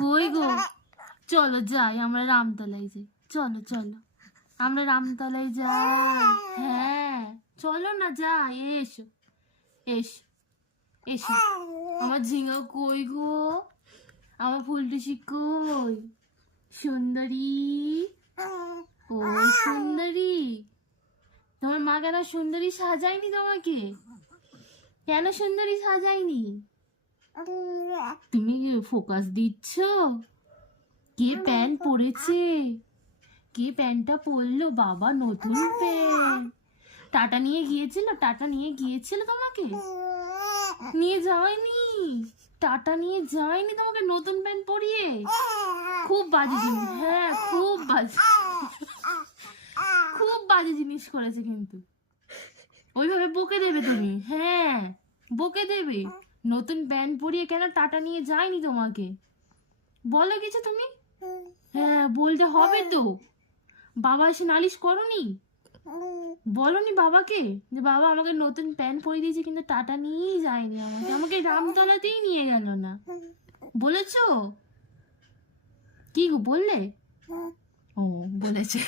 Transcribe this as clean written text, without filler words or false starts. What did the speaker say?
কই গো, চলো যাই আমরা রামতলায় যাই। চলো চলো আমরা রামতলায় যাই। হ্যাঁ চলো না যাই, এসো এসো এসো। আমার ঝিঙা কই গো, আমার ফুলটুসি কই? সুন্দরী, ও সুন্দরী, তোমার মা কেন সুন্দরী সাজায়নি তোমাকে? কেন সুন্দরী সাজায়নি? তুমি ফোকাস দিচ্ছ? কে প্যান্ট পরেছে? কে প্যান্টটা পরলো? বাবা নতুন প্যান্ট। টাটা নিয়ে গিয়েছিল? টাটা নিয়ে গিয়েছিল তোমাকে? নিয়ে যায়নি? টাটা নিয়ে যায়নি তোমাকে নতুন প্যান্ট পরিয়ে? খুব বাজে জিনিস, হ্যাঁ খুব বাজে, খুব বাজে জিনিস করেছে কিন্তু। ওইভাবে বকে দেবে তুমি, হ্যাঁ বকে দেবে। নতুন প্যান্ট পরিয়ে কেন টাটা নিয়ে যায়নি তোমাকে? বলো কিছু তুমি? হ্যাঁ বলতে হবে তো। বাবা এসে নালিশ করনি? বলনি বাবাকে যে বাবা আমাকে নতুন প্যান্ট পরিয়ে দিয়েছে কিন্তু টাটা নিয়েই যায়নি, আমাকে আমাকে রামতলাতেই নিয়ে গেল না? বলেছো? কি গো বললে? ও বলেছে।